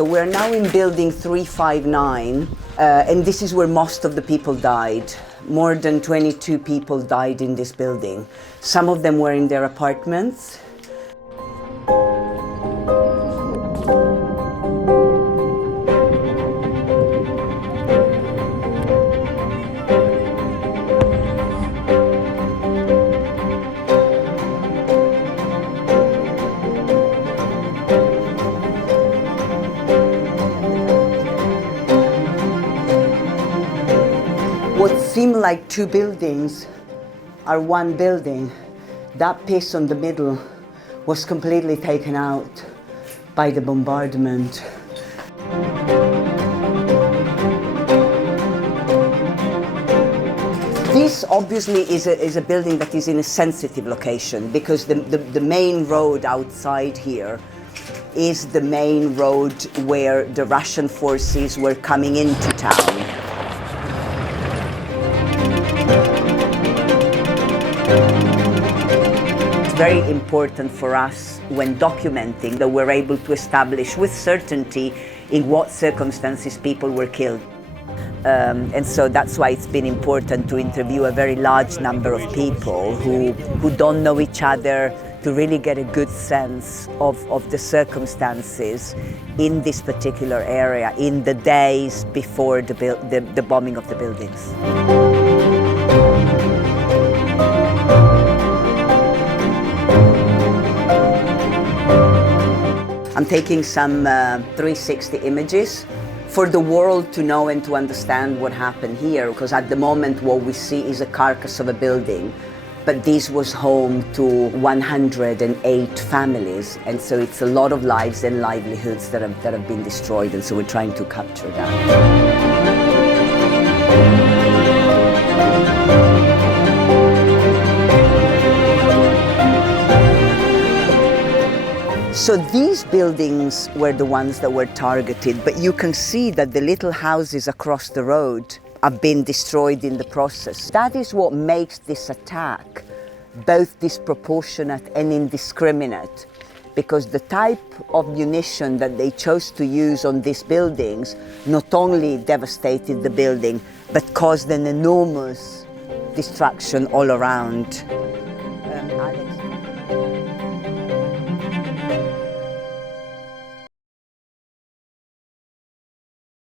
So we're now in building 359, and this is where most of the people died. More than 22 people died in this building. Some of them were in their apartments. What seemed like two buildings are one building. That piece on the middle was completely taken out by the bombardment. This obviously is a building that is in a sensitive location because the main road outside here is the main road where the Russian forces were coming into town. It's very important for us when documenting that we're able to establish with certainty in what circumstances people were killed. And so that's why it's been important to interview a very large number of people who don't know each other, to really get a good sense of the circumstances in this particular area in the days before the bombing of the buildings. I'm taking some 360 images for the world to know and to understand what happened here, because at the moment what we see is a carcass of a building, but this was home to 108 families, and so it's a lot of lives and livelihoods that have been destroyed, and so we're trying to capture that. So these buildings were the ones that were targeted, but you can see that the little houses across the road have been destroyed in the process. That is what makes this attack both disproportionate and indiscriminate, because the type of munition that they chose to use on these buildings not only devastated the building, but caused an enormous destruction all around.